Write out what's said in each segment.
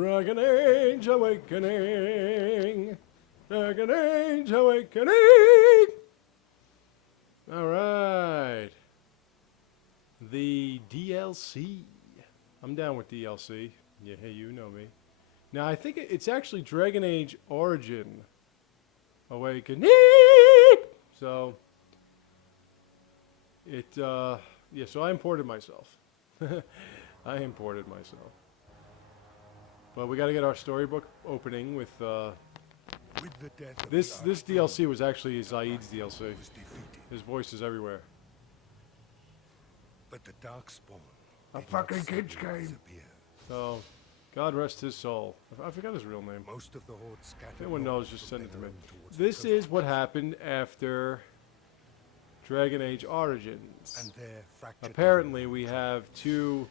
Dragon Age Awakening. Dragon Age Awakening. All right. The DLC. I'm down with DLC. Yeah, hey, you know me. Now, I think it's actually Dragon Age Origin Awakening. So, yeah, so I imported myself. I imported myself. But we got to get our storybook opening with this DLC was actually Zaid's DLC. His voice is everywhere. But the Darkspawn. A fucking kid's game. So, God rest his soul. I forgot his real name. Most of the horde scattered. If anyone knows, just send it to me. This is what happened after Dragon Age Origins. And their fractured. Apparently, we have two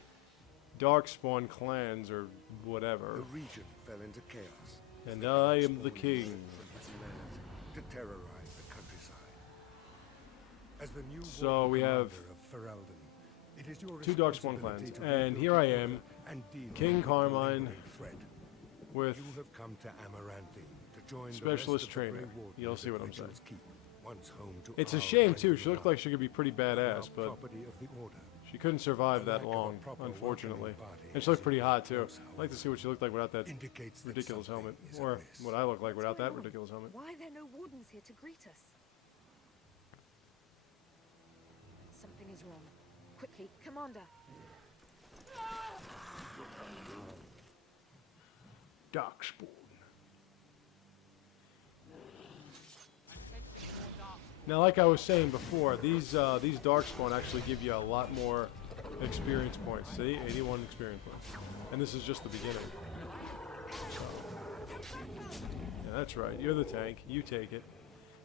Darkspawn clans or whatever. The region fell into chaos. And I am the king. To terrorize the countryside. As the new So we have of Ferelden, it is your two Darkspawn clans, responsibility to and rebuild here I am, and deal King with the Carmine, great threat. with You have come to Amaranthi to join specialist the rest of the trainer. Grey Wardens You'll see at what I'm saying. Vigil's Keep, once home to It's a our shame too. mighty She looked Lord, like she could be pretty now badass, but property of the Order. she couldn't survive The that lack of a long, proper unfortunately. welcoming party And she looked pretty hot as too. house, I'd like to see what she looked like without that indicates that ridiculous something helmet, is or amiss. what I look like without that going on? ridiculous helmet. Why are there no wardens here to greet us? Something is wrong. Quickly, Commander. Darkspawn. Now, like I was saying before, these Darkspawn actually give you a lot more experience points. See, 81 experience points, and this is just the beginning. Yeah, that's right. You're the tank. You take it.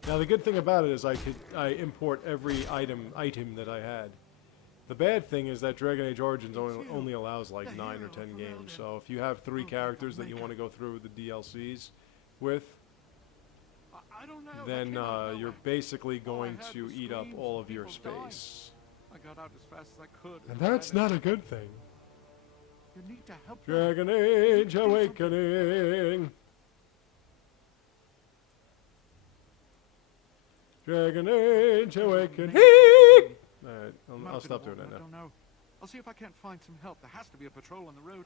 Now, the good thing about it is I import every item that I had. The bad thing is that Dragon Age Origins only allows like 9 or 10 games. So if you have 3 characters that you want to go through the DLCs with, then you're basically going to eat up all of your space. I got out as fast as I could. And that's not a good thing. You need to help. Dragon Age Awakening. Dragon Age Awakening. Alright, I'll stop doing that I now. don't know. I'll see if I can't find some help. There has to be a patrol on the road.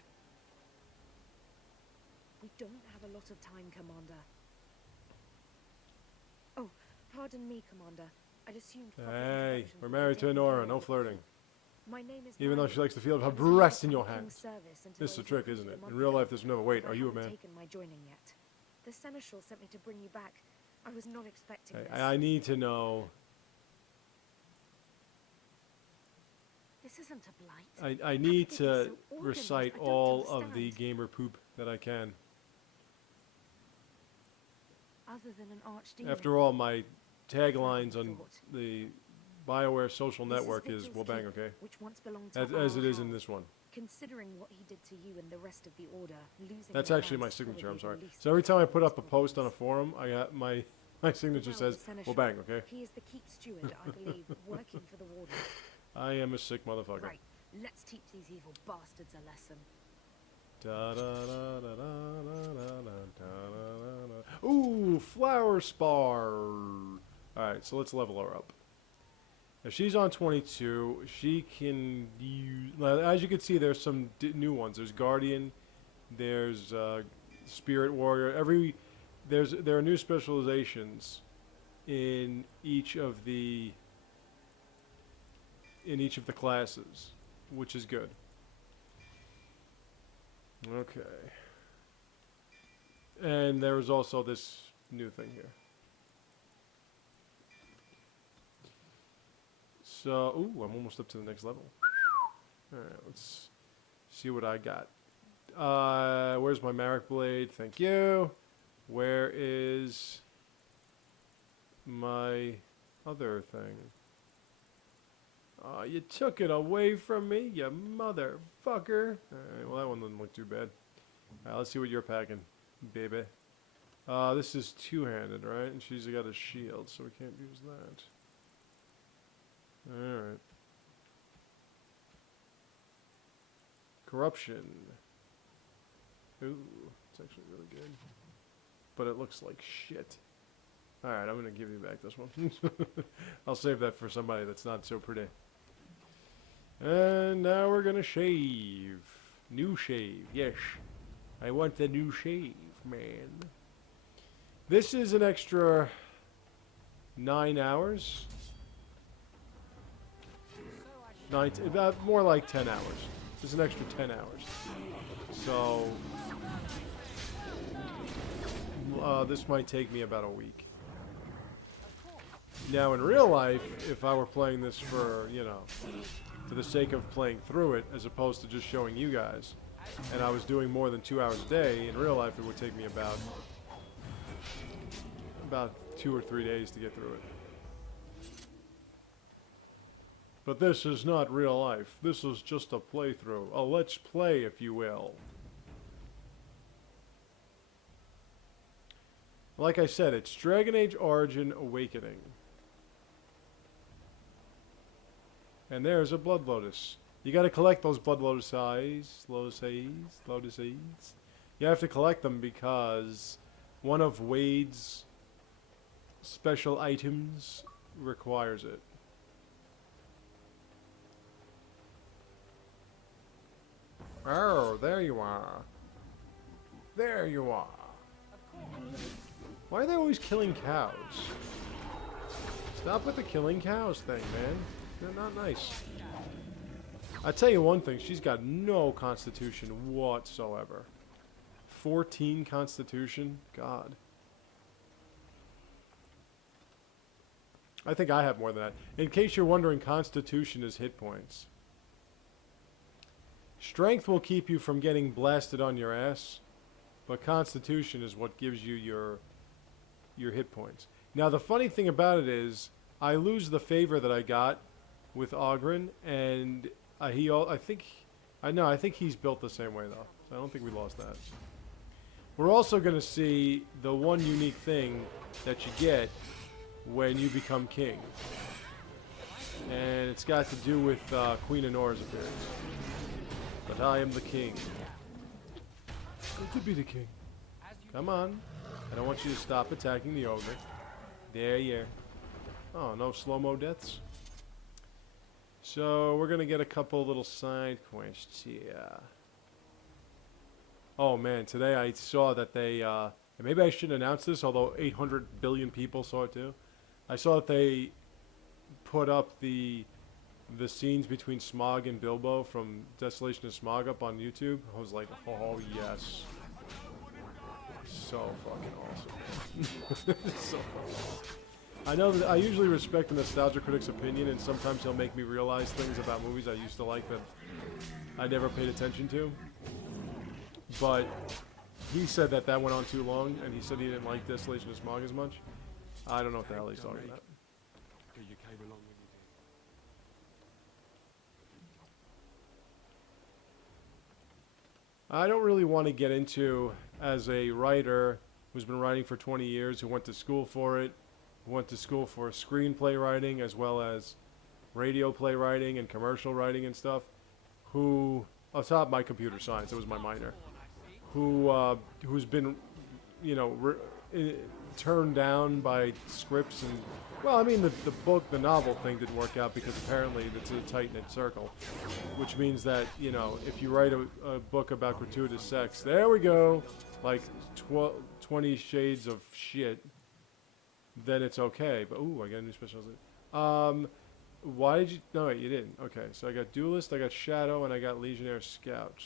We don't have a lot of time, Commander. Oh, pardon me, Commander. I'd assumed. proper Hey, instructions we're would be married to taken Nora, care no of. flirting. My name is Even though Mary. she likes to feel her I was breasts in in your the hands. King's service until This I is a was trick, recruited isn't it? a In month real ago, life, there's no wait. but Are I you a haven't man? taken my joining yet. The Seneschal sent me to bring you back. I was not expecting Hey, this. I need to know. This isn't a blight. I need Everything is to so organized, recite I don't all of the understand. gamer poop that I can. Other than an archdemon. After all, my taglines on Thought. the BioWare social This network is, Vigil's well, bang, keep, okay? which once belonged to As our it is in house. this one. Considering what he did to you and the rest of the Order, losing That's your actually my house is signature, I'm sorry. probably the least So every time I put up a responsible post on a person. forum, I got my signature Well, says, the well, Seneschal, bang, okay? He is the keep steward, I believe, working for the Warden. I am a sick motherfucker. Right, let's teach these evil bastards a lesson. Ooh, flower spar. Alright, so let's level her up. If she's on 22, she can use... As you can see, there's some new ones. There's Guardian, there's Spirit Warrior. There are new specializations in each of the classes, which is good. Okay. And there was also this new thing here. So, ooh, I'm almost up to the next level. Alright, let's see what I got. Where's my Marek Blade? Thank you. Where is my other thing? You took it away from me, you motherfucker. Alright, well that one doesn't look too bad. Alright, let's see what you're packing, baby. This is two-handed, right? And she's got a shield, so we can't use that. Alright. Corruption. Ooh, it's actually really good. But it looks like shit. Alright, I'm going to give you back this one. I'll save that for somebody that's not so pretty. And now we're going to shave. New shave, yes. I want the new shave, man. This is an extra 9 hours. More like 10 hours. This is an extra 10 hours. So, this might take me about a week. Now, in real life, if I were playing this for, you know, for the sake of playing through it, as opposed to just showing you guys, and I was doing more than 2 hours a day, in real life it would take me about 2 or 3 days to get through it. But this is not real life. This is just a playthrough. A let's play, if you will. Like I said, it's Dragon Age Origin Awakening. And there's a Blood Lotus. You gotta collect those Blood Lotus eyes. Lotus seeds. You have to collect them because one of Wade's special items requires it. Oh, there you are. There you are. Why are they always killing cows? Stop with the killing cows thing, man. They're not nice. I tell you one thing, she's got no constitution whatsoever. 14 constitution? God. I think I have more than that. In case you're wondering, constitution is hit points. Strength will keep you from getting blasted on your ass, but constitution is what gives you your hit points. Now the funny thing about it is, I lose the favor that I got with Ogren, and I think he's built the same way though. So I don't think we lost that. We're also going to see the one unique thing that you get when you become king, and it's got to do with Queen Honora's appearance. But I am the king. Good to be the king. Come on. I don't want you to stop attacking the ogre. There you are. Oh, no slow-mo deaths? So, we're going to get a couple little side quests here. Oh, man. Today I saw that they... and maybe I shouldn't announce this, although 800 billion people saw it too. I saw that they put up the scenes between Smog and Bilbo from Desolation of Smog up on YouTube. I was like, oh yes. So fucking awesome. So awesome. I know that I usually respect the nostalgia critic's opinion, and sometimes he'll make me realize things about movies I used to like that I never paid attention to. But he said that went on too long, and he said he didn't like Desolation of Smog as much. I don't know what the hell he's talking about. You came along when you did. I don't really want to get into, as a writer who's been writing for 20 years, who went to school for it, who went to school for screenplay writing as well as radio play writing and commercial writing and stuff, who, on top of my computer science, it was my minor, who's been, you know, turned down by scripts and, well, I mean, the novel thing didn't work out because apparently it's a tight-knit circle, which means that, you know, if you write a book about gratuitous sex, there we go, like 20 shades of shit, then it's okay. But, ooh, I got a new specialization. Why did you, no, wait, you didn't. Okay, so I got Duelist, I got Shadow, and I got Legionnaire Scout.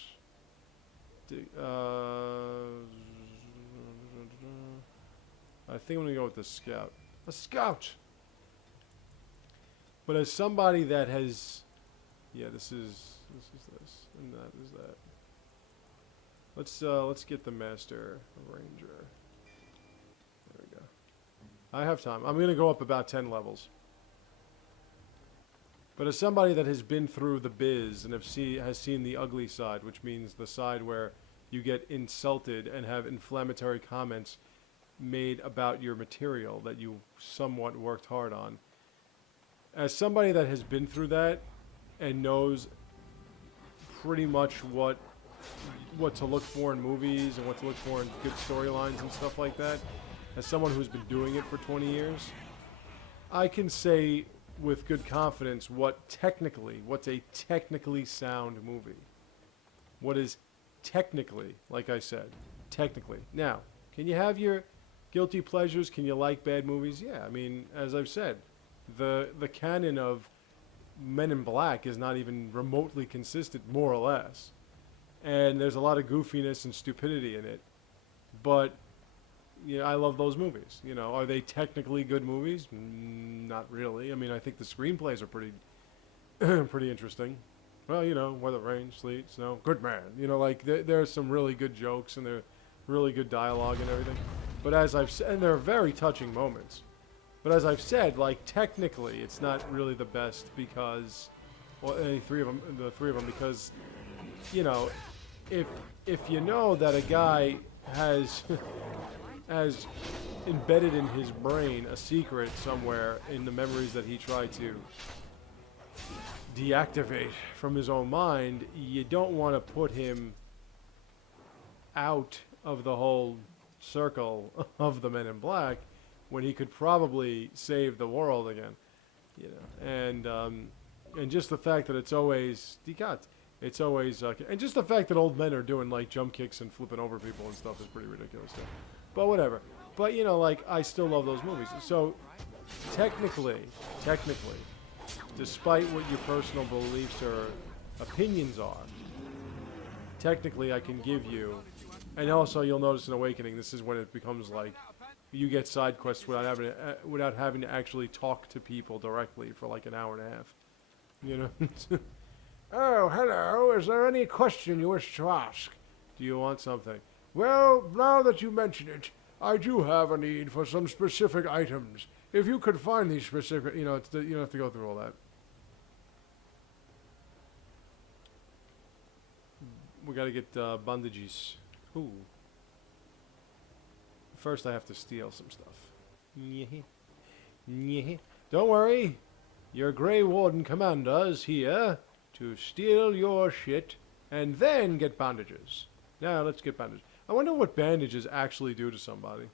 I think I'm going to go with the Scout. A Scout! But as somebody that has... Yeah, this is this, and that is that. Let's get the Master Ranger. There we go. I have time. I'm going to go up about 10 levels. But as somebody that has been through the biz and has seen the ugly side, which means the side where you get insulted and have inflammatory comments made about your material that you somewhat worked hard on. As somebody that has been through that and knows pretty much what what to look for in movies and what to look for in good storylines and stuff like that, as someone who's been doing it for 20 years, I can say with good confidence what's a technically sound movie. What is technically, like I said, technically. Now, can you have your guilty pleasures? Can you like bad movies? Yeah, I mean, as I've said, the canon of Men in Black is not even remotely consistent, more or less. And there's a lot of goofiness and stupidity in it. But, you know, I love those movies. You know, are they technically good movies? Not really. I mean, I think the screenplays are pretty pretty interesting. Well, you know, whether rain, sleet, snow, good man. You know, like, there are some really good jokes and there are really good dialogue and everything. But as I've said, and there are very touching moments. But as I've said, like, technically, it's not really the best because, well, the three of them, because, you know, if you know that a guy has has embedded in his brain a secret somewhere in the memories that he tried to deactivate from his own mind, you don't want to put him out of the whole circle of the Men in Black when he could probably save the world again, you know. And just the fact that it's always and just the fact that old men are doing like jump kicks and flipping over people and stuff is pretty ridiculous too. But whatever. But you know, like, I still love those movies. So technically, despite what your personal beliefs or opinions are, technically I can give you, and also you'll notice in Awakening, this is when it becomes like you get side quests without having to actually talk to people directly for like an hour and a half. You know? Oh, hello. Is there any question you wish to ask? Do you want something? Well, now that you mention it, I do have a need for some specific items. If you could find these specific, You know, you don't have to go through all that. We gotta get bandages. Ooh. First I have to steal some stuff. Don't worry. Your Grey Warden Commander's here to steal your shit and then get bandages. Now let's get bandages. I wonder what bandages actually do to somebody.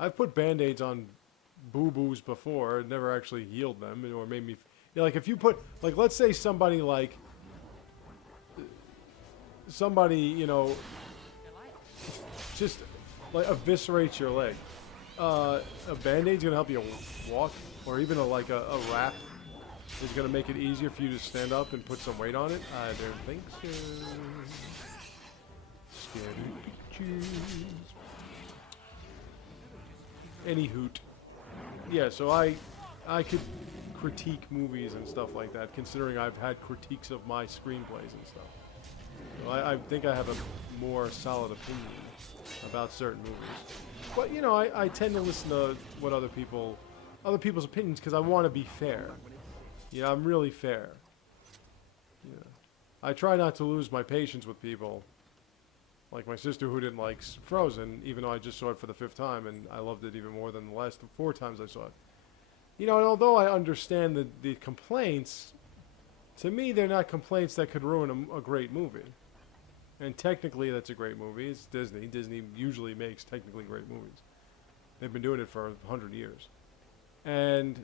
I've put band-aids on boo-boos before. It never actually healed them or made me... You know, like, if you put... Like, let's say somebody, like... Somebody, you know... Just, like, eviscerates your leg. A band-aid's gonna help you walk. Or even a wrap is gonna make it easier for you to stand up and put some weight on it. I don't think so. Scary pictures. Any hoot. Yeah, so I could critique movies and stuff like that, considering I've had critiques of my screenplays and stuff. So I think I have a more solid opinion about certain movies. But, you know, I tend to listen to what other people's opinions because I want to be fair. You know, I'm really fair. You know, I try not to lose my patience with people. Like my sister who didn't like Frozen, even though I just saw it for the 5th time, and I loved it even more than the last 4 times I saw it. You know, and although I understand the complaints, to me they're not complaints that could ruin a great movie. And technically that's a great movie. It's Disney. Disney usually makes technically great movies. They've been doing it for 100 years. And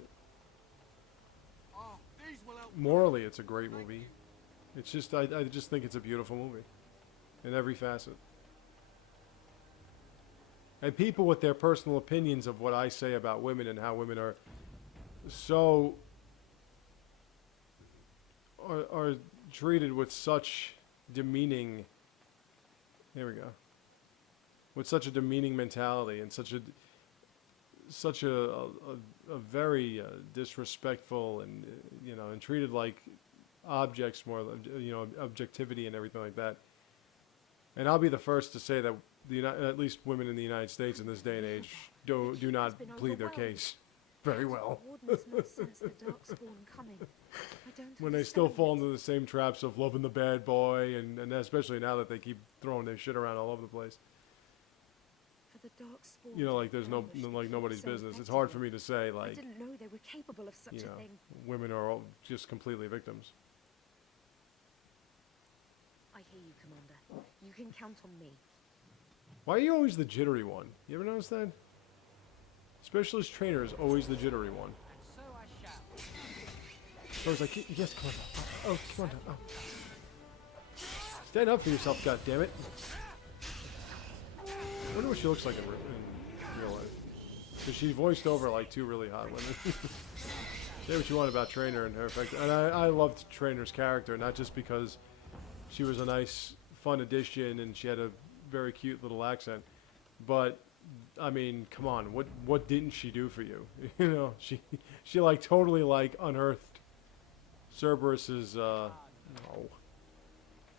morally it's a great movie. It's just, I just think it's a beautiful movie. In every facet. And people with their personal opinions of what I say about women and how women are so are treated with such demeaning, here we go, with such a demeaning mentality and such a very disrespectful and you know, and treated like objects more, you know, objectivity and everything like that. And I'll be the first to say that at least women in the United States in this day and age do not plead their case very well. When they still fall into the same traps of loving the bad boy, and especially now that they keep throwing their shit around all over the place. You know, like there's like nobody's business. It's hard for me to say, like, I didn't know they were capable of such you know, a thing. women are all just completely victims. I hear you, Commander. You can count on me. Why are you always the jittery one? You ever notice that? Specialist trainer is always the jittery one. I was like, yes, Commander. Oh, Commander. Oh. Stand up for yourself, goddammit. I wonder what she looks like in real life. Because she voiced over like two really hot women. Say what you want about Trainer and her effect. And I loved Trainer's character, not just because she was a nice, fun addition and she had a very cute little accent, but I mean, come on, what didn't she do for you? You know, she like totally like unearthed Cerberus's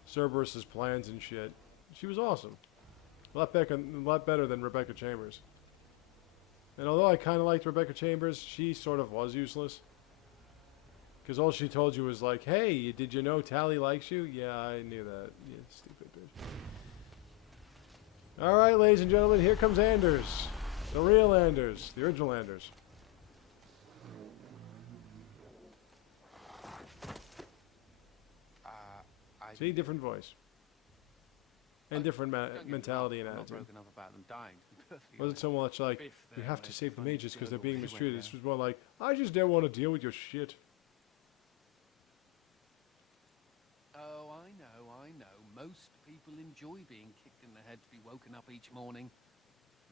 Cerberus's plans and shit. She was awesome. A lot better than Rebecca Chambers. And although I kind of liked Rebecca Chambers, she sort of was useless. Because all she told you was like, hey, did you know Tally likes you? Yeah, I knew that. You stupid bitch. Alright, ladies and gentlemen, here comes Anders. The real Anders. The original Anders. See, different voice. And different mentality and attitude. Broken up about them dying. Wasn't so much like, we have to save the mages because they're being mistreated. This was more like, I just don't want to deal with your shit. Oh, I know. Most people enjoy being kicked in the head to be woken up each morning.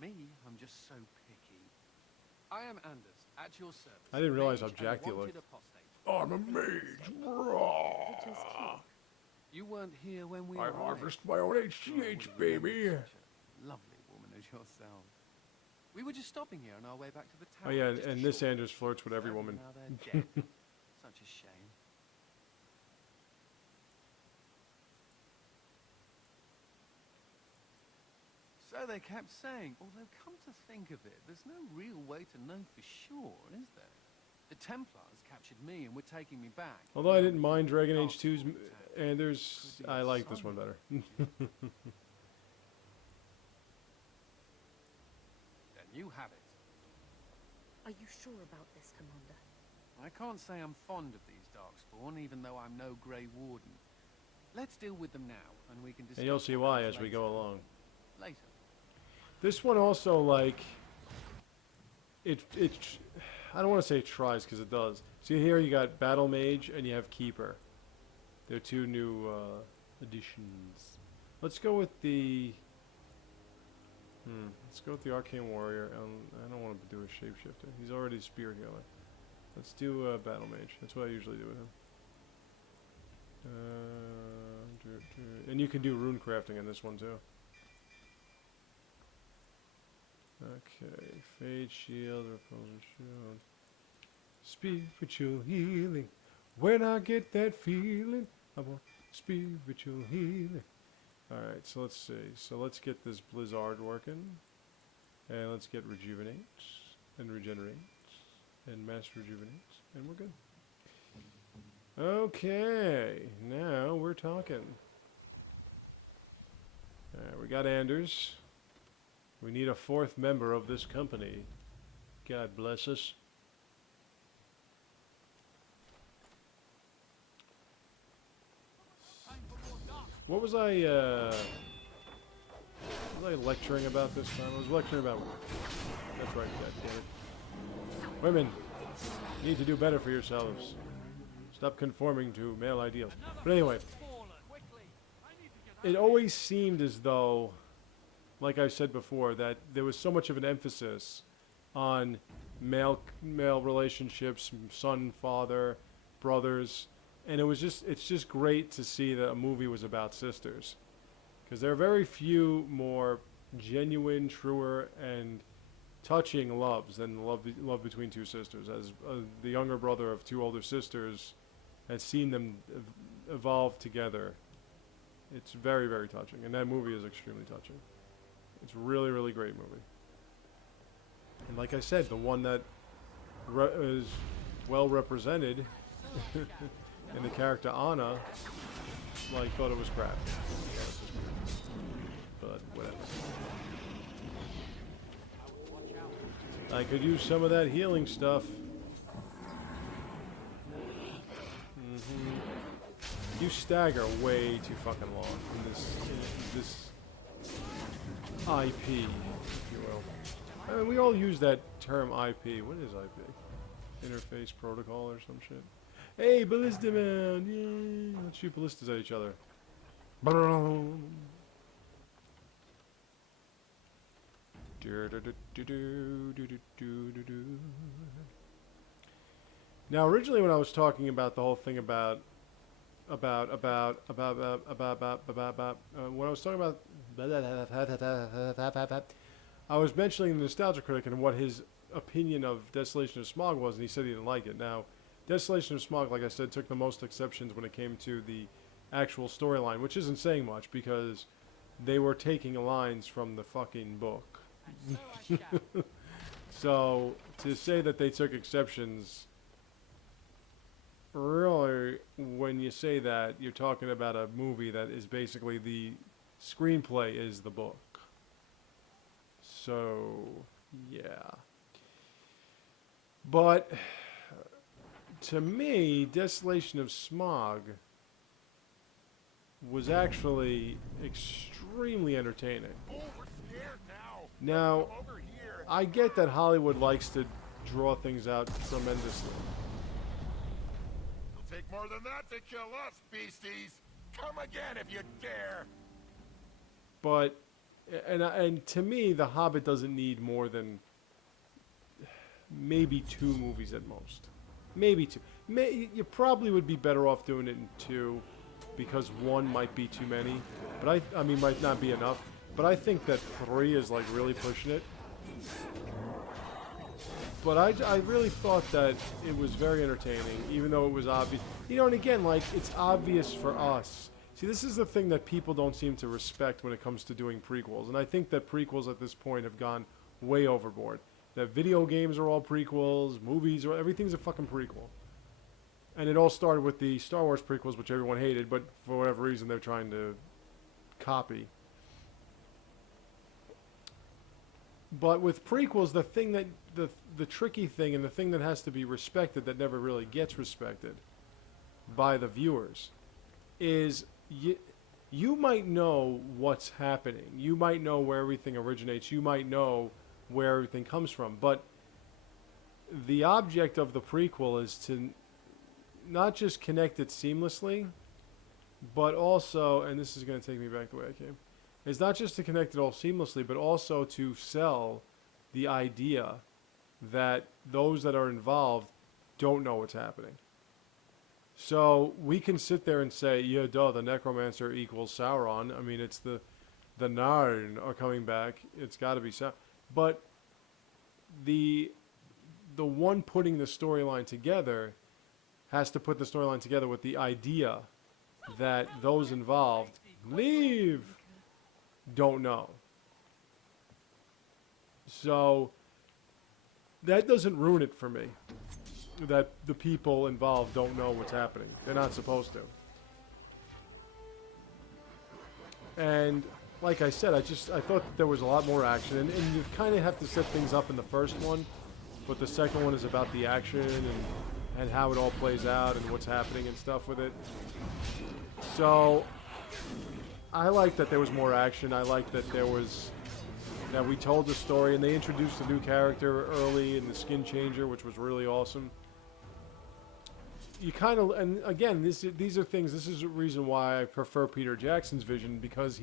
Me, I'm just so picky. I am Anders, at your service. I didn't realize how Mage and jacked you wanted looked. apostate. I'm a mage. Brah. Victor's here. You weren't here when we I arrived. harvest my own HCH, baby. Such a lovely woman as yourself. We were just stopping here on our way back to the Oh tower. yeah, just a and this short Anders flirts with every Sadly, woman. now they're dead. Such a shame. So they kept saying, although come to think of it, there's no real way to know for sure, is there? The Templars captured me and were taking me back. Although I didn't mind Dragon Age 2's Anders, I like this one better. Then you have it. Are you sure about this, Commander? I can't say I'm fond of these Darkspawn, even though I'm no Grey Warden. Let's deal with them now, and we can discuss. And you'll see what why happens as we later. go along. Later. This one also, like, I don't want to say it tries, because it does. See here you got Battle Mage and you have Keeper. They're two new additions. Let's go with the... let's go with the Arcane Warrior. I don't want to do a Shapeshifter. He's already a Spear Healer. Let's do Battle Mage. That's what I usually do with him. And you can do rune crafting in this one too. Okay, Fade Shield, Repulsion Shield. Spiritual healing. When I get that feeling, I want spiritual healing. Alright, so let's see. So let's get this Blizzard working. And let's get Rejuvenate. And Regenerate. And Mass Rejuvenate. And we're good. Okay, now we're talking. Alright, we got Anders. We need a fourth member of this company. God bless us. What was I lecturing about this time? I was lecturing about... That's right, God damn it. Women, you need to do better for yourselves. Stop conforming to male ideals. But anyway, it always seemed as though, like I said before, that there was so much of an emphasis on male relationships, son, father, brothers, and it's just great to see that a movie was about sisters, because there are very few more genuine, truer, and touching loves than love between two sisters. As the younger brother of two older sisters has seen them evolve together, it's very, very touching, and that movie is extremely touching. It's a really, really great movie. And like I said, the one that is well represented in the character Anna, like, thought it was crap. But whatever. I could use some of that healing stuff. You stagger way too fucking long in this IP, if you will. I mean, we all use that term IP. What is IP? Interface protocol or some shit. Hey, Ballista Man! Yay! Let's shoot ballistas at each other. Now, originally, when I was talking about the whole thing when I was talking about, I was mentioning the Nostalgia Critic and what his opinion of Desolation of Smog was, and he said he didn't like it. Now, Desolation of Smog, like I said, took the most exceptions when it came to the actual storyline, which isn't saying much because they were taking lines from the fucking book. So, to say that they took exceptions, really, when you say that, you're talking about a movie that is basically the screenplay is the book. So, yeah. But, to me, Desolation of Smog was actually extremely entertaining. Now, I get that Hollywood likes to draw things out tremendously. It'll take more than that to kill us, beasties. Come again if you dare. But, and to me, The Hobbit doesn't need more than maybe 2 movies at most. Maybe 2. You probably would be better off doing it in 2 because 1 might be too many. But I mean, might not be enough. But I think that 3 is like really pushing it. But I really thought that it was very entertaining, even though it was obvious. You know, and again, like, it's obvious for us. See, this is the thing that people don't seem to respect when it comes to doing prequels. And I think that prequels at this point have gone way overboard. That video games are all prequels, movies, or everything's a fucking prequel. And it all started with the Star Wars prequels, which everyone hated, but for whatever reason they're trying to copy. But with prequels, the thing that the tricky thing and the thing that has to be respected that never really gets respected by the viewers is you might know what's happening. You might know where everything originates. You might know where everything comes from. But the object of the prequel is to not just connect it seamlessly, but also, and this is going to take me back the way I came, is not just to connect it all seamlessly, but also to sell the idea that those that are involved don't know what's happening. So we can sit there and say, yeah, duh, the Necromancer equals Sauron. I mean, it's the Narn are coming back. It's got to be Sauron. But the one putting the storyline together has to put the storyline together with the idea that those involved don't know. So that doesn't ruin it for me. That the people involved don't know what's happening. They're not supposed to. And like I said, I thought that there was a lot more action. And you kind of have to set things up in the first one. But the second one is about the action and how it all plays out and what's happening and stuff with it. So I like that there was more action. I like that that we told the story and they introduced a new character early in the Skin Changer, which was really awesome. You kind of, and again, these are things. This is a reason why I prefer Peter Jackson's vision, because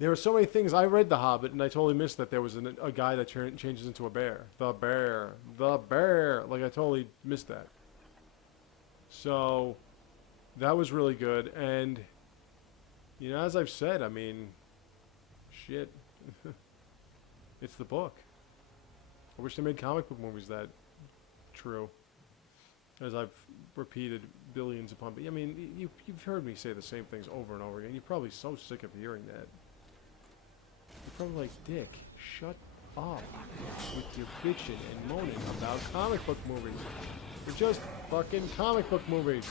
there were so many things. I read The Hobbit and I totally missed that there was a guy that changes into a bear. The bear. Like, I totally missed that. So that was really good. And you know, as I've said, I mean, shit. It's the book. I wish they made comic book movies that true. As I've repeated billions upon... I mean, you've heard me say the same things over and over again. You're probably so sick of hearing that. You're probably like, Dick, shut up with your bitching and moaning about comic book movies. They're just fucking comic book movies.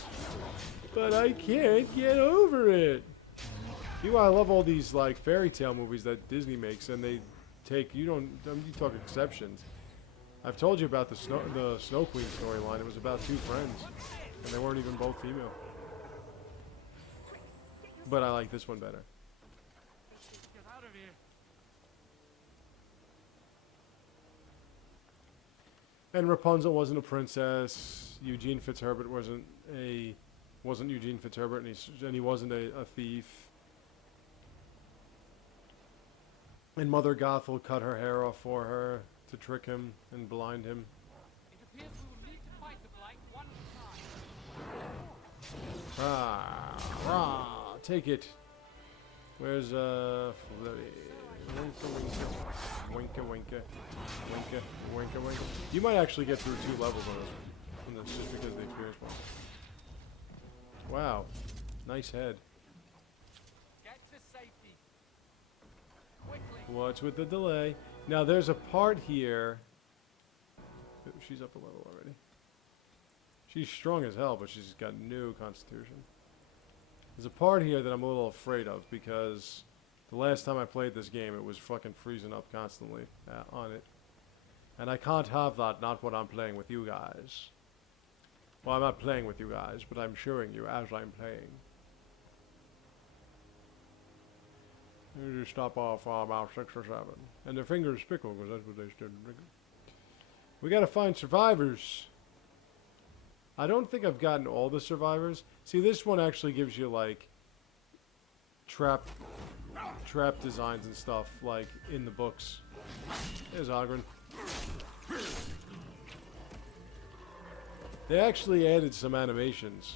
But I can't get over it. You know, I love all these like fairy tale movies that Disney makes, and they take you talk exceptions. I've told you about the Snow Queen storyline. It was about 2 friends, and they weren't even both female. But I like this one better. Get out of here. And Rapunzel wasn't a princess. Eugene Fitzherbert wasn't Eugene Fitzherbert, and he wasn't a thief. And Mother Gothel cut her hair off for her to trick him and blind him. It appears we will need to fight the blight one time. Rah, take it. Where's Flurry? Winka, winka, winka, winka, winka. You might actually get through 2 levels on this just because of the experience points. Wow, nice head. Get to safety. Quickly. What's with the delay? Now there's a part here. Ooh, she's up a level already. She's strong as hell, but she's got no constitution. There's a part here that I'm a little afraid of because the last time I played this game, it was fucking freezing up constantly on it. And I can't have that, not when I'm playing with you guys. Well, I'm not playing with you guys, but I'm showing you as I'm playing. You just stop off about 6 or 7. And their fingers pickle, because that's what they stood drinking. We gotta find survivors. I don't think I've gotten all the survivors. See, this one actually gives you, like, trap designs and stuff, like, in the books. There's Ogren. They actually added some animations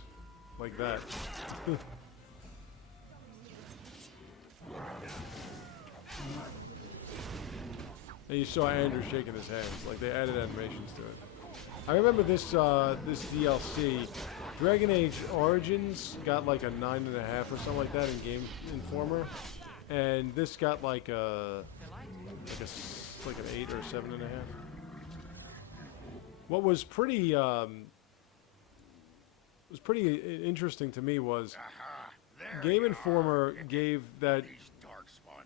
like that. And you saw Andrew shaking his hands, like they added animations to it. I remember this this DLC, Dragon Age Origins got like a 9.5 or something like that in Game Informer, and this got like an 8 or 7.5. What was pretty interesting to me was Game Informer gave that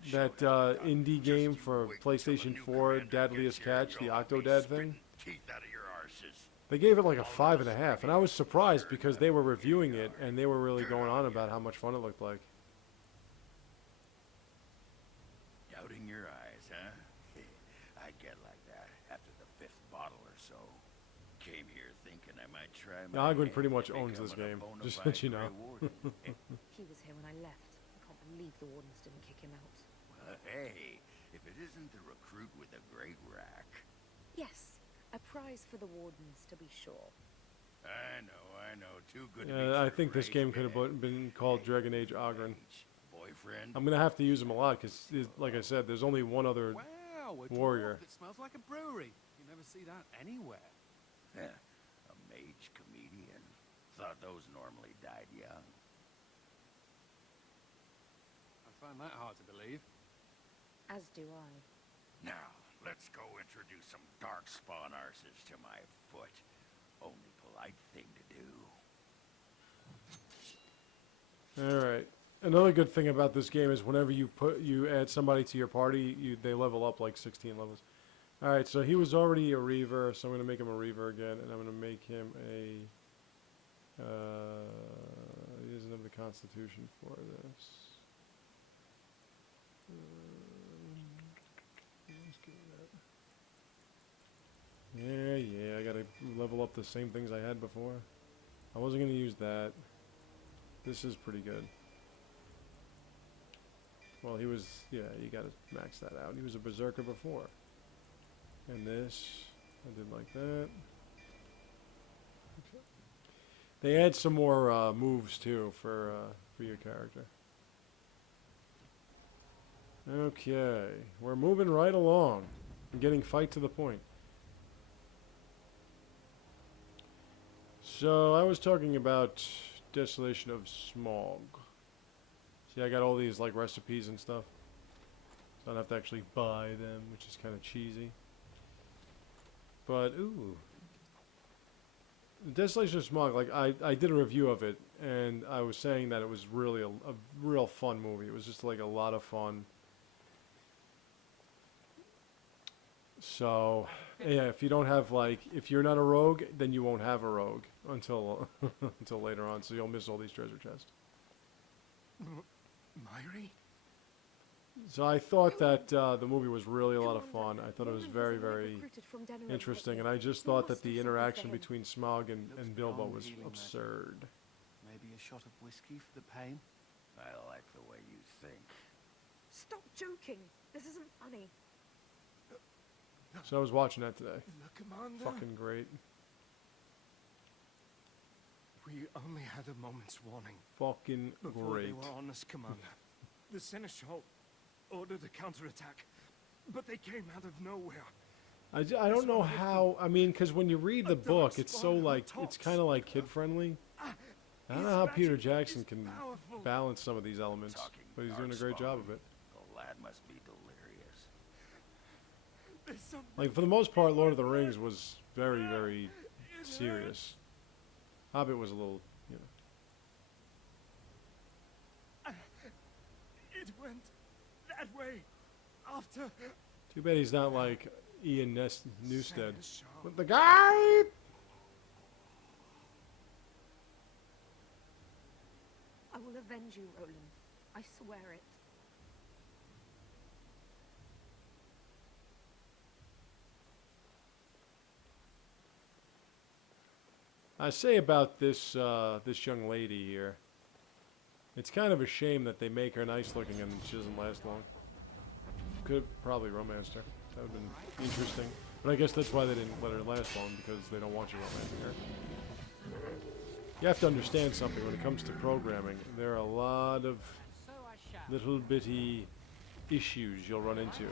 indie game for PlayStation 4, Deadliest Catch, the Octodad thing. They gave it like a 5.5, and I was surprised because they were reviewing it and they were really going on about how much fun it looked like. Doubting your eyes, huh? I get like that after the 5th bottle or so. Came here thinking I might try my Ogwyn hand pretty much at owns this becoming a game, bona just fide let you know. Grey Warden. He was here when I left. I can't believe the wardens didn't kick him out. Well, hey, if it isn't the recruit with a great rack. Yes, a prize for the wardens, to be sure. I know. Too good to be I true, think this right? game could have been called Dragon Age Ogren. Boyfriend. I'm gonna have to use them a lot because, like I said, there's only one other. Wow, a warrior. dwarf that smells like a brewery. You never see that anywhere. Yeah, a mage comedian. Thought those normally died young. I find that hard to believe. As do I. Now, let's go introduce some darkspawn arses to my foot. Only polite thing to do. All right. Another good thing about this game is whenever you add somebody to your party, they level up like 16 levels. All right, so he was already a Reaver, so I'm going to make him a Reaver again, and I'm going to make him a... he doesn't have the Constitution for this. Yeah, I got to level up the same things I had before. I wasn't going to use that. This is pretty good. Well, he was, yeah, you gotta max that out. He was a berserker before. And this, I did like that. They add some more moves too for your character. Okay, we're moving right along and getting fight to the point. So I was talking about Desolation of Smog. See, I got all these like recipes and stuff, so I don't have to actually buy them, which is kind of cheesy. But ooh, Desolation of Smog. Like I did a review of it, and I was saying that it was really a real fun movie. It was just like a lot of fun. So yeah, if you don't have if you're not a rogue, then you won't have a rogue until until later on. So you'll miss all these treasure chests. Myri? So I thought that the movie was really a lot of Commander, fun. I thought it was Roland very, was only very recruited from Denerim interesting, lately. and I just We thought that must the do something for interaction him. between Smaug and Looks Bilbo beyond was healing magic. absurd. Maybe a shot of whiskey for the pain? I like the way you think. Stop joking. This isn't funny. So I was watching that today. The commander? Fucking great. We only had a moment's warning Fucking before they great. were on us, Commander. The Seneschal ordered a counterattack, but they came out of nowhere. I don't know how. I mean, because when you read the book, it's so like it's kind of like kid friendly. I don't know how Peter Jackson can balance some of these elements, but he's doing a great job of it. The lad must be delirious. There's something Like for the most part, Lord of the Rings was very, very serious. Hobbit was a little, you know. It went that way after Too bad he's not like Ian Newstead. Seneschal. But the guy... I will avenge you, Roland. I swear it. I say about this this young lady here. It's kind of a shame that they make her nice looking and she doesn't last long. Could have probably romanced her. That would have been interesting. But I guess that's why they didn't let her last long, because they don't want you romancing her. You have to understand something when it comes to programming. There are a lot of little bitty issues you'll run into.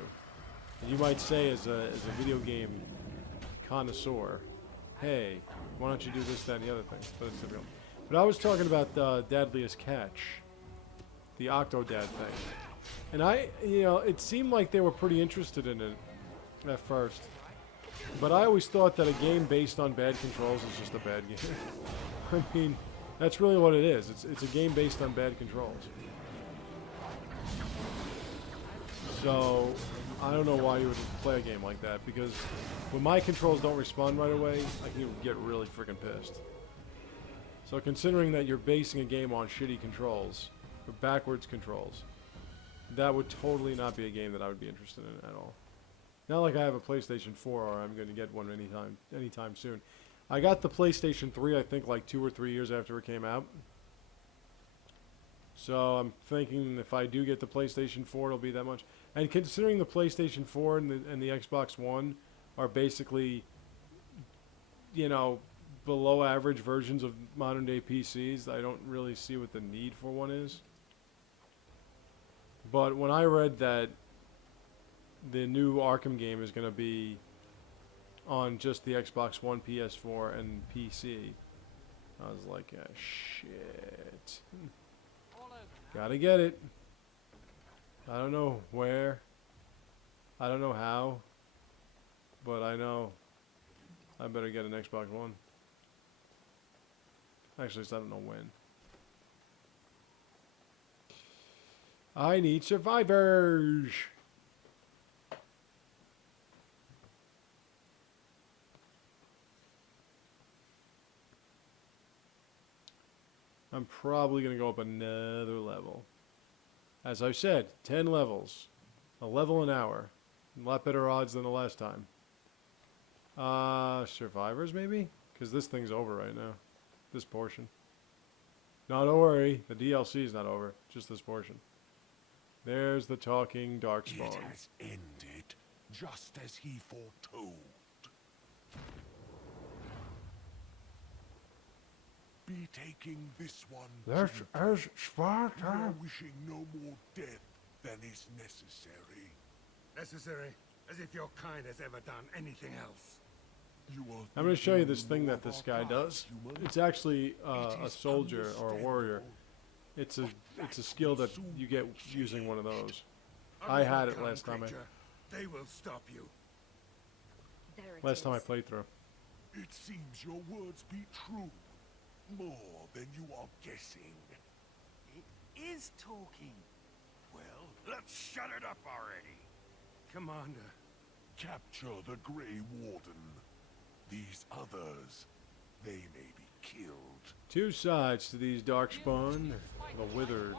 And you might say as a video game connoisseur, hey, why don't you do this, that, and the other thing? But it's difficult. But I was talking about the Deadliest Catch, the Octodad thing. And it seemed like they were pretty interested in it at first. But I always thought that a game based on bad controls is just a bad game. I mean, that's really what it is. It's a game based on bad controls. So, I don't know why you would play a game like that, because when my controls don't respond right away, I can get really freaking pissed. So considering that you're basing a game on shitty controls, or backwards controls, that would totally not be a game that I would be interested in at all. Not like I have a PlayStation 4 or I'm going to get one anytime soon. I got the PlayStation 3, I think, like 2 or 3 years after it came out. So I'm thinking if I do get the PlayStation 4, it'll be that much. And considering the PlayStation 4 and the Xbox One are basically, you know, below average versions of modern day PCs, I don't really see what the need for one is. But when I read that the new Arkham game is going to be on just the Xbox One, PS4, and PC, I was like, ah, shit. Gotta get it. I don't know where. I don't know how. But I know I better get an Xbox One. Actually, I don't know when. I need survivors. I'm probably going to go up another level. As I said, 10 levels. A level an hour. A lot better odds than the last time. Survivors maybe? Because this thing's over right now. This portion. No, don't worry. The DLC is not over. Just this portion. There's the talking Darkspawn. It has ended, just as he foretold. Be taking this one. That's gently. as You Sparta. are wishing no more death than is necessary. Necessary? As if your kind has ever done anything else. You are I'm going to show you thinking this thing more that this of guy our does. human. It's actually It a is soldier or a warrior. understandable. It's a skill that you get using one of those. I had it last time They will stop you. There it last time I is. played through. It seems your words be true. More than you are guessing. It is talking. Well, let's shut it up already. Commander, Capture the Grey Warden. These others, they may be killed. Two sides to these Darkspawn. The Withered.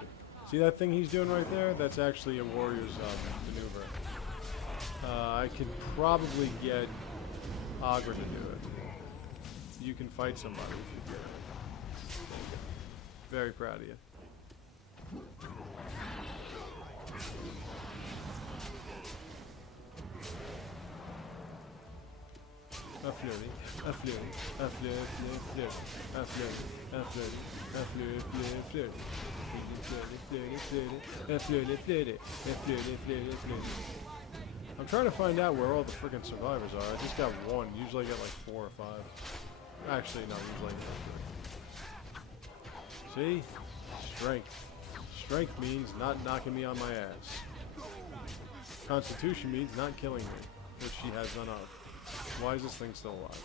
See that thing he's doing right there? That's actually a warrior's maneuver. I can probably get Agra to do it. You can fight somebody. Very proud of you. A flirty, a flirty, a flirty, flirty, a flirty, a flirty, a flirty, flirty, flirty, flirty, flirty, a flirty, flirty, a flirty, flirty, flirty. I'm trying to find out where all the freaking survivors are. I just got one. Usually I get like 4 or 5. Actually, no, usually I get 3. See? Strength. Strength means not knocking me on my ass. Constitution means not killing me, which she has none of. Why is this thing still alive?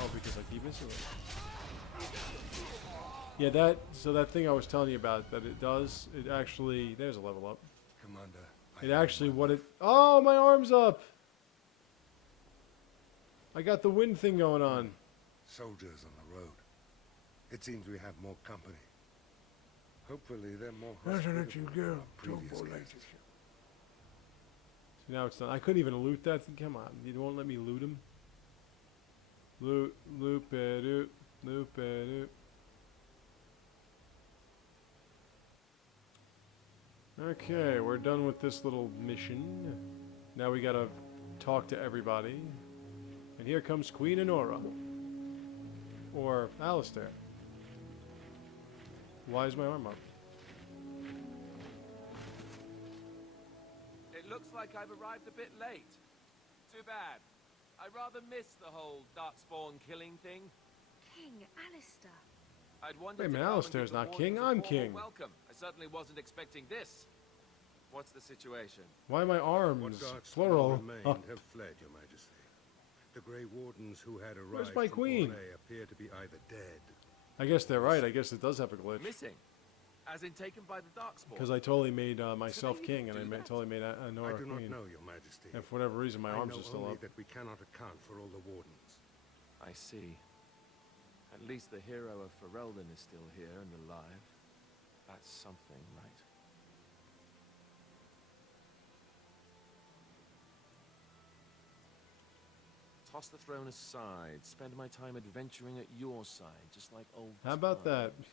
Oh, because I keep missing it. Yeah, so that thing I was telling you about, that it does, it actually, there's a level up. Commander, It actually, oh, my arm's up! I got the wind thing going on. soldiers on the road. It seems we have more company. Hopefully they're more Better hospitable let you than go. our previous Don't cases. See, now it's done. I couldn't even loot that thing. Come on, you won't let me loot him? Loot it, loot it. Okay, we're done with this little mission. Now we gotta talk to everybody. And here comes Queen Honora. Or Alistair. Why is my arm up? It looks like I've arrived a bit late. Too bad. I rather missed the whole darkspawn killing thing. King Alistair. I'd wanted Wait a to minute, come and Alistair's give the not king, Wardens a I'm formal king. Welcome. I certainly wasn't expecting this. What's the situation? Why are my What arms darkspawn plural? remained Oh, have fled, Your Majesty. The Grey Wardens who had Where's arrived my from queen? Orlais appear to be either dead. I guess they're right. I guess it does have a glitch. Missing? As in taken by the darkspawn? Because I totally made myself Should I king, even and I do that? totally made I Honora do not queen. know, Your Majesty. And for whatever reason, my I arms know are still only up. that we cannot account for all the Wardens. I see. At least the hero of Ferelden is still here and alive. That's something, right? Toss the throne aside. Spend my time adventuring at your side, just like old How about that? times.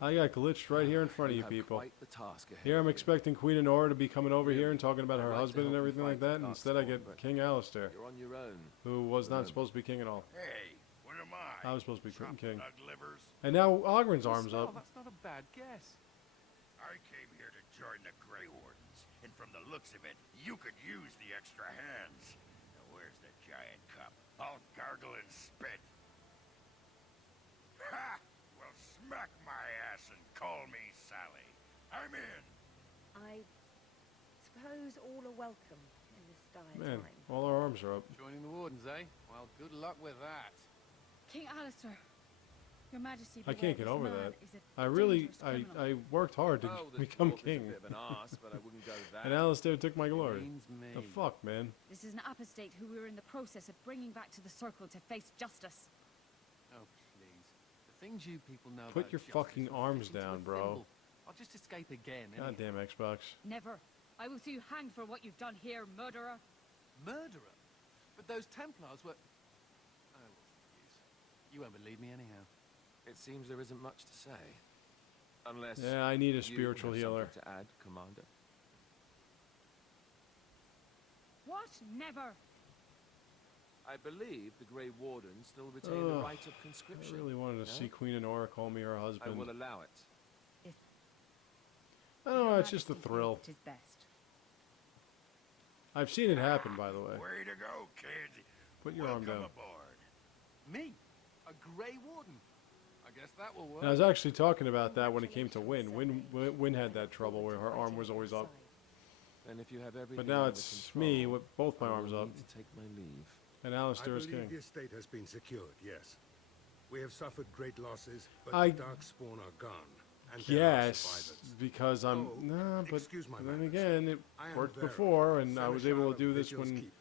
Very I got glitched right here in front of you have people. quite the task ahead Here I'm of you. expecting Queen Honora to be coming over here and talking about her I'd like to husband and help you everything like fight that, the and instead I Darkspawn, get but King Alistair, You're on your own. who was not Remember. supposed to be king at all. Hey, what am I? I was supposed to be king. Chopped livers? And now Ogren's Well, arm's still, up. That's not a bad guess. I came here to join the Grey Wardens, and from the looks of it, you could use the extra hands. Now where's the giant cup? I'll gargle and spit. Ha! Well, smack my ass and call me Sally. I'm in. I suppose all are welcome in this dire Man, time. all our arms are up. Joining the Wardens, eh? Well, good luck with that. King Alistair, Your Majesty, I can't beware, get this over man that. is a I really, dangerous criminal. I worked hard to Oh, the become dwarf is king. a bit of an arse, but I wouldn't go that. And Alistair took my glory. Means me. The fuck, man? This is an apostate who we are in the process of bringing back to the Circle to face justice. Oh, please. The things you people know Put about your justice fucking will arms fit into a down, bro. thimble. I'll just escape again. anyhow. Goddamn Xbox. Never. I will see you hanged for what you've done here, murderer. Murderer? But those Templars were... Oh, what's the use? You won't believe me anyhow. It seems there isn't much to say. Unless... Yeah, I need a you spiritual have healer. something to add, Commander. What? Never. I believe the Grey Wardens still retain the Ugh, right of I conscription. really wanted to yeah? see Queen Honora call me her I husband. will allow it. I don't know, it's just a thrill. It is best. I've seen it happen, by the way. Way to go, kid. Put your arm Welcome down. aboard. Me? A Grey Warden? I guess that will work. And I was actually talking about that when it came to Win. Win had that trouble where her arm was always up. And if you have everything But now under it's control, me with both my I will arms up. need to take my leave. And I Alistair is believe king. the estate has been secured, yes. We have suffered great losses, but I the Darkspawn are gone. And there are Yes, survivors. because I'm... Oh, Nah, but excuse my then manners. again, it I am worked Vera, before, and I was Seneschal able of to do this Vigil's when Keep.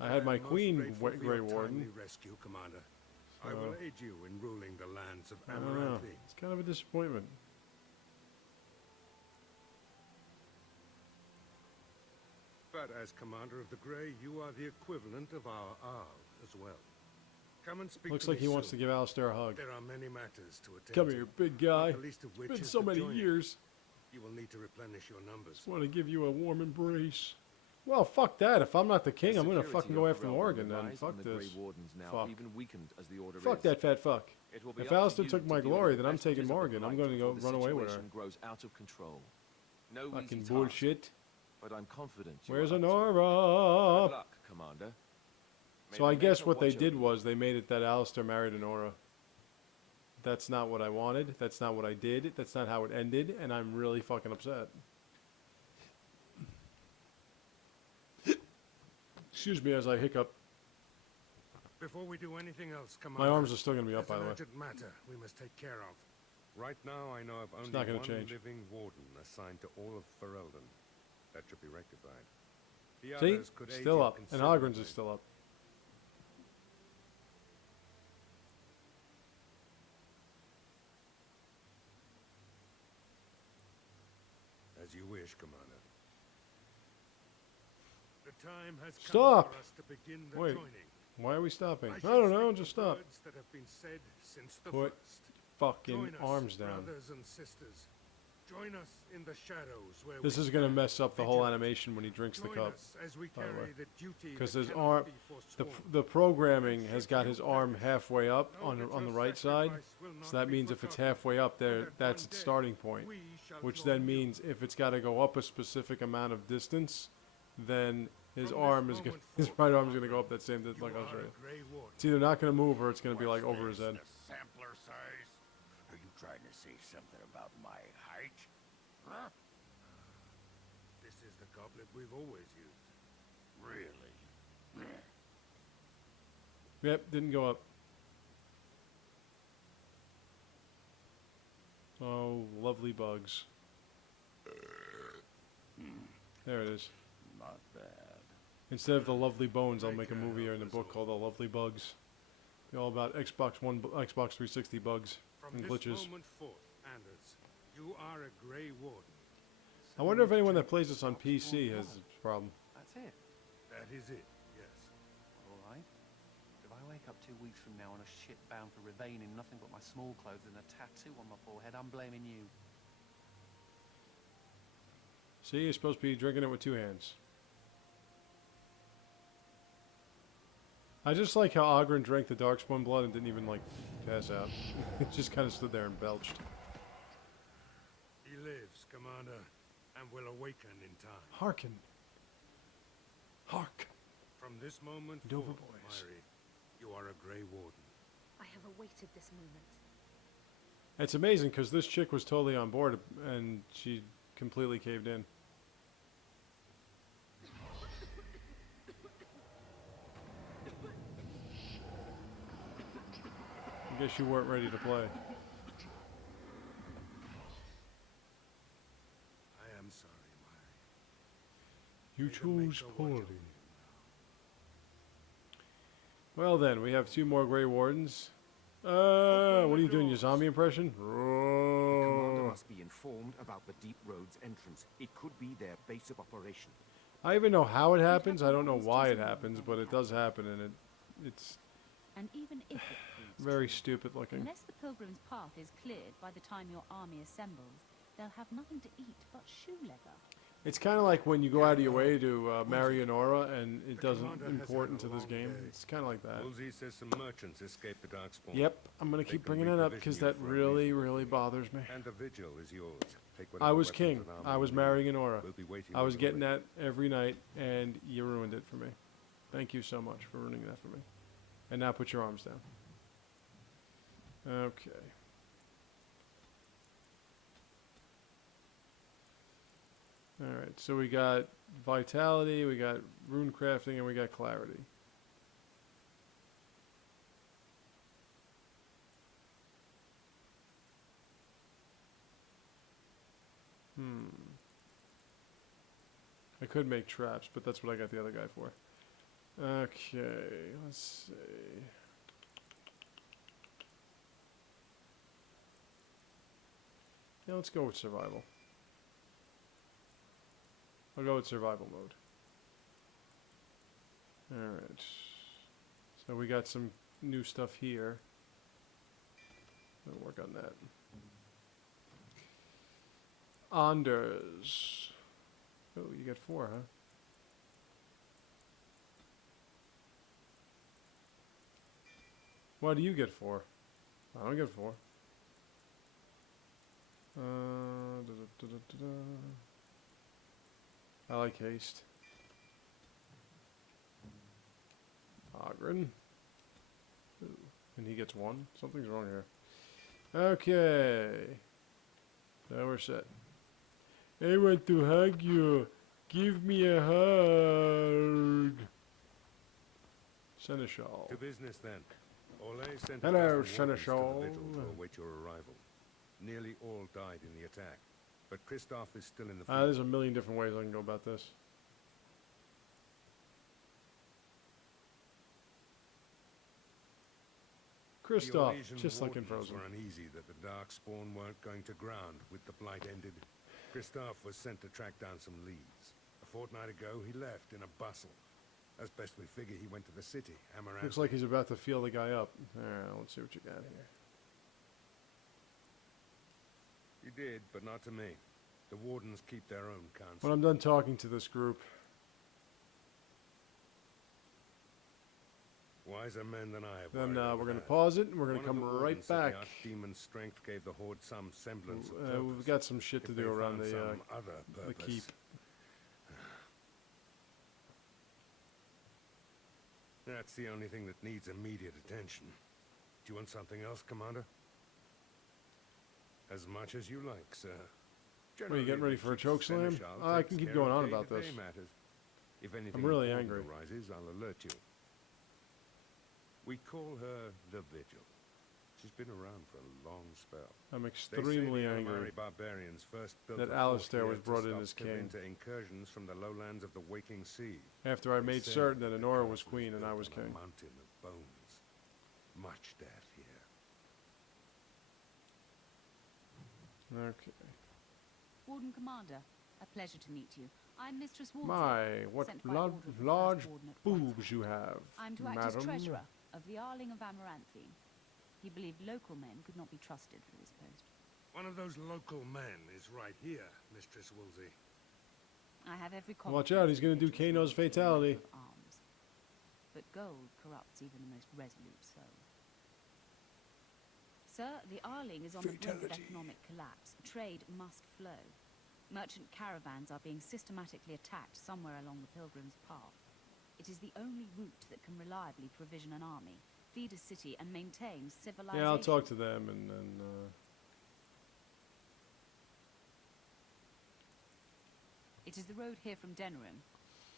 I had my am most queen, grateful for Grey your Warden. timely rescue, Commander. I will aid you in ruling the lands of I don't know. Amaranthi. It's kind of a disappointment. But as commander of the Grey, you are the equivalent of our Arl as well. Come and speak Looks to like me he wants to soon. give Alistair a hug. There are many matters to attend Come to, here, big guy. not the least of which Been is so the many joining. years. You will need to replenish your numbers. Just want to give you a warm embrace. Well, fuck that. If I'm not the king, I'm gonna fucking go after Morgan then. Fuck this. Fuck. Fuck that fat fuck. If Alistair took my glory, then I'm taking Morgan. I'm gonna go run away with her. Grows out of control. No Fucking easy bullshit. task, but I'm confident. you Where's are up to it. Honora? Good luck, Commander. May So the I guess Maker what they watch did over was they made it that Alistair married Honora. That's not what I wanted. That's not what I did. That's not how it ended, and I'm really fucking upset. Excuse me as I hiccup. Before we do anything else, Commander, My arms are still gonna be up, by there's the an way. urgent matter we must take care of. Right now, I know of only not gonna one change. living warden assigned to all of Ferelden. That should be rectified. The See? others could aid Still you up. And Hogren's considerably. is still up. As you wish, Commander. The time has come Stop! for us to begin the Wait. joining. Why are we stopping? I shall don't know, speak just the stop. words that have been said since the Put first. fucking Join us, arms down. brothers and sisters. Join us in the shadows where This we is gonna stand mess up the whole vigilant. animation when he drinks the Join cup. us as we by the way. carry the duty Because that his cannot arm, be the forsworn. the programming has got his arm halfway up Know on that the your right side. sacrifice will not So that be means if it's forgotten, halfway up there, and that that's one its day starting point. we shall Which join then you. means if it's got to go up a specific amount of distance, then his From arm this is gonna, moment his forth, right arm is gonna go up that same distance. You Like I'll are show a you. Grey Warden. It's either not gonna move or it's gonna be like What's over his this, head. the sampler size? Are you trying to say something about my height? Huh? This is the goblet we've always used. Really? Yep, didn't go up. Oh, lovely bugs. There it is. Not bad. Instead of the lovely bones, I'll make a movie here in the book called The Lovely Bugs. Be all about Xbox 360 bugs From and this glitches. moment forth, Anders, you are a Grey Warden. I wonder if anyone that plays this on PC has this problem. That's it. That is it, yes. All right. If I wake up 2 weeks from now on a ship bound for Ravane in nothing but my small clothes and a tattoo on my forehead, I'm blaming you. See, you're supposed to be drinking it with two hands. I just like how Ogren drank the Darkspawn blood and didn't even, like, pass out. He just kind of stood there and belched. He lives, Commander, and will awaken in time. Hearken. Hark. From this moment Dover forth, boys. Myri, you are a Grey Warden. I have awaited this moment. It's amazing because this chick was totally on board and she completely caved in. I guess you weren't ready to play. I am sorry, Myri. You May the chose Maker watch poorly. over you. Well then, we have two more Grey Wardens. What are you doing, your zombie impression? Commander Roar. must be informed about the Deep Road's entrance. It could be their base of operation. I even know how it happens. I don't know why it happens, but it does happen, and it's And even if it proves very true, stupid looking. unless the pilgrim's path is cleared by the time your army assembles, they'll have nothing to eat but shoe leather. It's kind of like when you go out of your way to marry Honora, and it The doesn't commander has import had a into this long game. day. It's kind of like that. Woolsey says some merchants escaped the Darkspawn. Yep, I'm gonna They keep can bringing it up reprovision because you that for a really, reasonable really fee. bothers me. And the vigil is yours. Take I whatever was weapons king. and armor I was you need. marrying Honora. We'll be waiting I was when you're getting ready. that every night, and you ruined it for me. Thank you so much for ruining that for me. And now put your arms down. Okay. Alright, so we got vitality, we got rune crafting, and we got clarity. I could make traps, but that's what I got the other guy for. Okay, let's see. Yeah, let's go with survival. I'll go with survival mode. Alright. So we got some new stuff here. We'll work on that. Anders. Oh, you got 4, huh? What do you get 4? I don't get 4. I like haste. Ogren. Ooh, and he gets 1. Something's wrong here. Okay. Now we're set. I want to hug you. Give me a hug. Seneschal. To business then. Ole sent Hello, a dozen wardens Seneschal. to the vigil to await your arrival. Nearly all died in the attack, but Christoph is still in the field. There's a million different ways I can go about this. Christoph, The just like in wardens Frozen. were uneasy that the Darkspawn weren't going to ground with the blight ended. Christoph was sent to track down some leads. A fortnight ago, he left in a bustle. As best we figure, he went to the city, Amaranth. Looks like he's about to feel the guy up. Let's see what you got here. He did, but not to me. The wardens keep their own counsel. When I'm done talking to this group, Wiser men than I have. then worried over we're going to that. pause it and we're going One to of come the right wardens said back. the archdemon's strength gave the horde some semblance of purpose. We've got some shit to If do they around found the some other purpose. keep. That's the only thing that needs immediate attention. Do you want something else, Commander? As much as you like, sir. What, are you getting ready for a choke slam? I can keep going on about this. If anything I'm really important angry. arises, I'll alert you. We call her the Vigil. She's been around for a long spell. I'm They extremely say the angry Almari barbarians first built that a fort Alistair here was to brought in stop as king. Tevinter incursions from the lowlands of the Waking Sea. after I They made say certain that the Honora was castle is queen and I built was on king. A mountain of bones. Much death here. Okay. Warden Commander, a pleasure to meet you. I'm Mistress Wolsey. My, what sent by lo- order of the large First Warden at boobs Whitehall. you have, I'm to act as madam. treasurer of the Arling of Amaranthine. He believed local men could not be trusted for this post. One of those local men is right here, Mistress Woolsey. I have every Watch out, he's gonna do confidence Kano's in the fatality. of arms. But gold corrupts even the most resolute soul. Sir, the Arling is on the brink of economic collapse. Trade must flow. Merchant caravans are being systematically attacked somewhere along the Pilgrim's Path. It is the only route that can reliably provision an army, feed a city, and maintain civilization. Yeah, I'll talk to them and then. It is the road here from Denerim.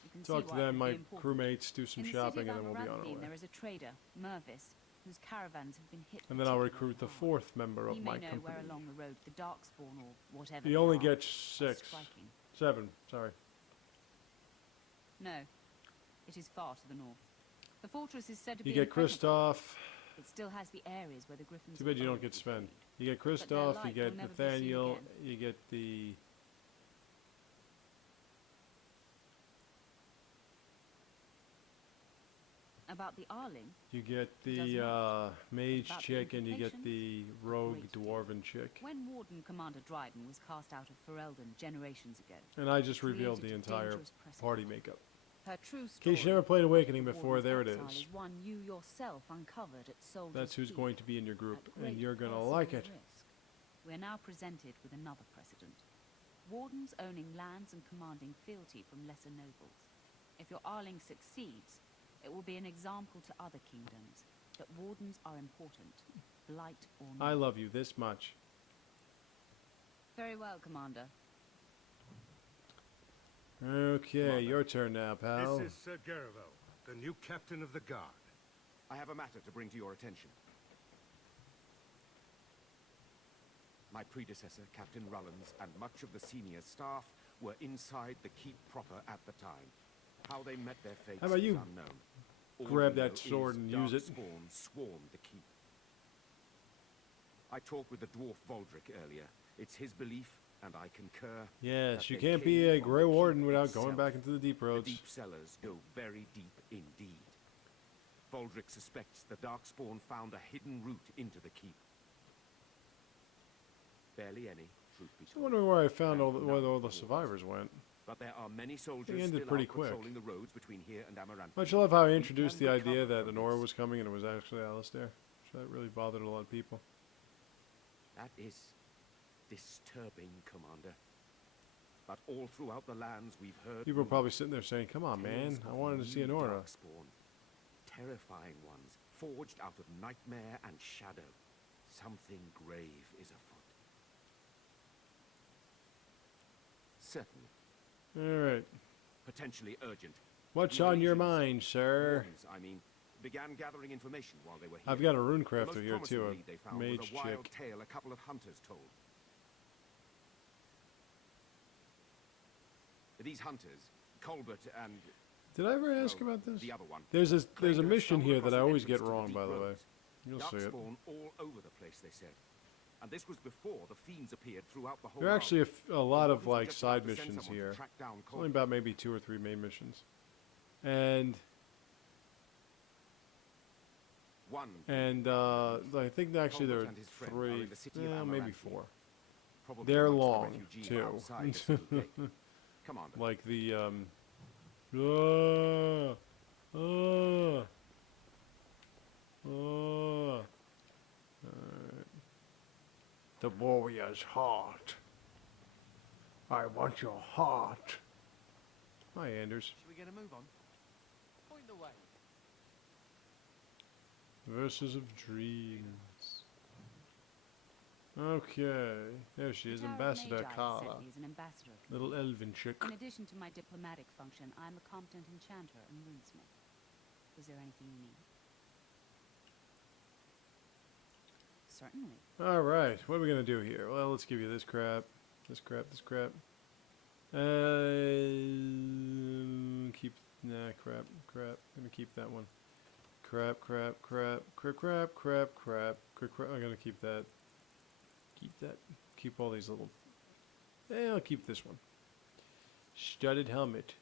You can Talk see to why it them, would my be important. crewmates, do some In the shopping, city and of then we'll be on our Amaranthine, way. there is a trader, Mervis, whose caravans have been hit. And then I'll particularly recruit the hard. 4th member of He my may know company. where along the road the Darkspawn or whatever. He they only are gets are 6. striking. 7, sorry. No, it is far to the north. The fortress is said to You be get impregnable. Christoph. It still has the areas where the Griffins. Too bad you don't of get old Sven. feed. You get Christoph, you light get will never be seen Nathaniel, again. you get the... About the Arling, You get Does the not. mage About the chick and you get implications? the rogue Great deal. dwarven chick. when Warden Commander Dryden was cast out of Ferelden generations ago, And I just it revealed created the a entire dangerous precedent. party makeup. Her true In story. case you never played Awakening the before, Warden's there it exile is. one you yourself uncovered at Soldier's That's who's Keep going to be in your group, at and great you're going to personal like it. risk. We are now presented with another precedent. Wardens owning lands and commanding fealty from lesser nobles. If your Arling succeeds, it will be an example to other kingdoms that wardens are important, blight or not. I love you this much. Very well, Commander. Okay, Commander, your turn now, pal. This is Sir Garavel, the new captain of the guard. I have a matter to bring to your attention. My predecessor, Captain Rullins, and much of the senior staff were inside the keep proper at the time. How they met their fates How about is you unknown. All grab we that know sword is and use it? Darkspawn swarmed the keep. I talked with the dwarf Voldrick earlier. It's his belief and I concur. Yes, that you they can't came be a from Grey the Warden keep without going itself. back into the deep The roads. deep cellars go very deep indeed. Baldric suspects the Darkspawn found a hidden route into the keep. Barely any, truth be I told. wonder where I found all the, and where none all the for survivors went. But there are many soldiers ended still pretty out quick. patrolling the roads between here and Amaranth. Much love how he We introduced can the idea recover that from Honora this. was coming and it was actually Alistair. So that really bothered a lot of people. That is disturbing, Commander. But all throughout the lands we've heard People are probably rumors, sitting there saying, come on, man, tales I of wanted to see new Honora. Darkspawn. Terrifying ones, forged out of nightmare and shadow. Something grave is afoot. Certainly. Alright. Potentially urgent. What's The on your Alesians, mind, sir? Wardens, I mean, began gathering information while they were here. I've got a rune The crafter most here promising too, lead they a found was mage a wild chick. tale a couple of hunters told. These hunters, Colbert and Did I ever ask well, about this? the other one, There's a claimed to have mission stumbled here that across I the always get entrance to the wrong, deep by the way. roads. You'll see it. Darkspawn all over the place, they said. And this was before the fiends appeared throughout the whole There are actually a lot of Wardens were like just about side to send missions someone to here. track down It's only Colbert. about maybe 2 or 3 main missions. And One, I think actually there Colbert are and his friend are 3, in the city of maybe Amaranth. 4. probably They're amongst the long, refugees too. outside the city gate. Commander, Like the The warrior's heart. I want your heart. Hi, Anders. Should we get a move on? Point the way. Verses of Dreams. Okay, there she is, The Tower of Ambassador Magi Kara. sent me as an ambassador. Little elven chick. In addition to my diplomatic function, I'm a competent enchanter and runesmith. Is there anything you need? Certainly. Alright, what are we gonna do here? Well, let's give you this crap. This crap, this crap. Keep, nah, crap. I'm gonna keep that one. Crap. I'm gonna keep that. Keep that. Keep all these little. I'll keep this one. Studded helmet.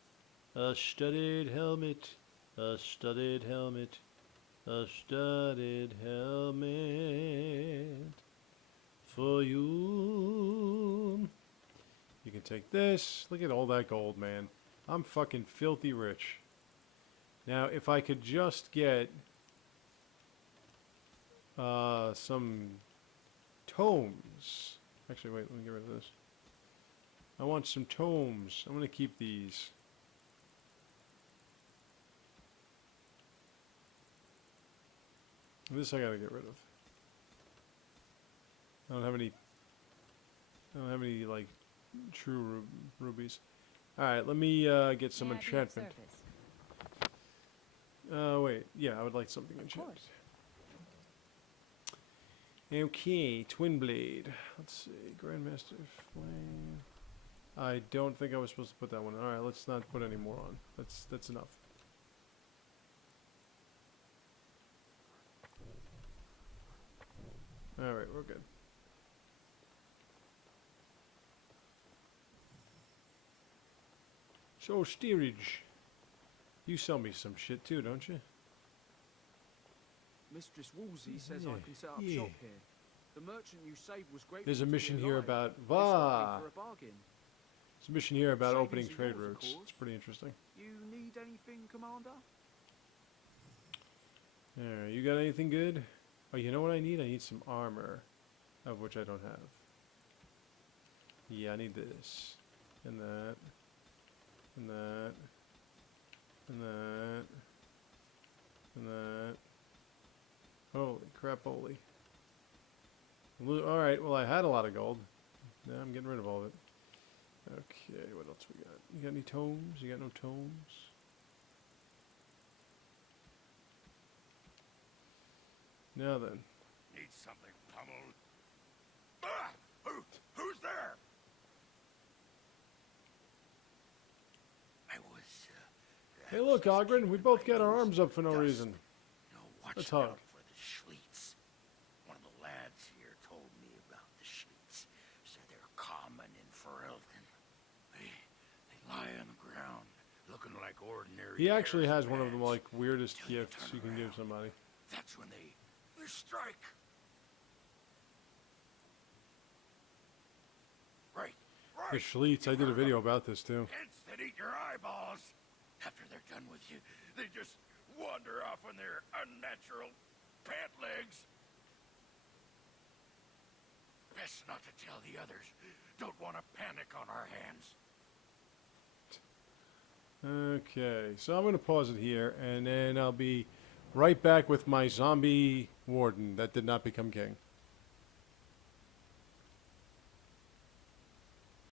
A studded helmet. A studded helmet. A studded helmet. For you. You can take this. Look at all that gold, man. I'm fucking filthy rich. Now, if I could just get some tomes. Actually, wait, let me get rid of this. I want some tomes. I'm going to keep these. This I got to get rid of. I don't have any like true rubies. Alright, let me get some May I be of enchantment. service? Wait. Yeah, I would like something Of enchanted. course. Okay, Twin Blade. Let's see. Grandmaster Flame. I don't think I was supposed to put that one on. Alright, let's not put any more on. That's enough. Alright, we're good. So, steerage. You sell me some shit too, don't you? Mistress Woolsey says Yeah, I can set up yeah. shop here. The merchant you saved was great. There's a mission here about For a bargain. There's a mission here about Savings opening are trade yours, of routes. course. It's pretty interesting. You need anything, Commander? Alright, you got anything good? Oh, you know what I need? I need some armor, of which I don't have. Yeah, I need this, and that, and that, and that, and that. Holy crap, holy. Alright, well I had a lot of gold. Now I'm getting rid of all of it. Okay, what else we got? You got any tomes? You got no tomes? Now then. Need something pummeled. Ah! Who's there? I was, Hey look, Ogren, we both got our arms up for no dust. reason. Watch Let's hug. out for the Schliets. One of the lads here told me about the Schliets. Said they're common in looking like ordinary. He actually hairs has and one of the pads. like weirdest Till you gifts turn you can give around. somebody. That's when they strike. Right. The Schliets, I did a video about this too. Ants that eat your eyeballs. After they're done with you, they just wander off on their unnatural pant legs. Best not to tell the others. Don't want to panic on our hands. Okay, so I'm going to pause it here, and then I'll be right back with my zombie warden that did not become king.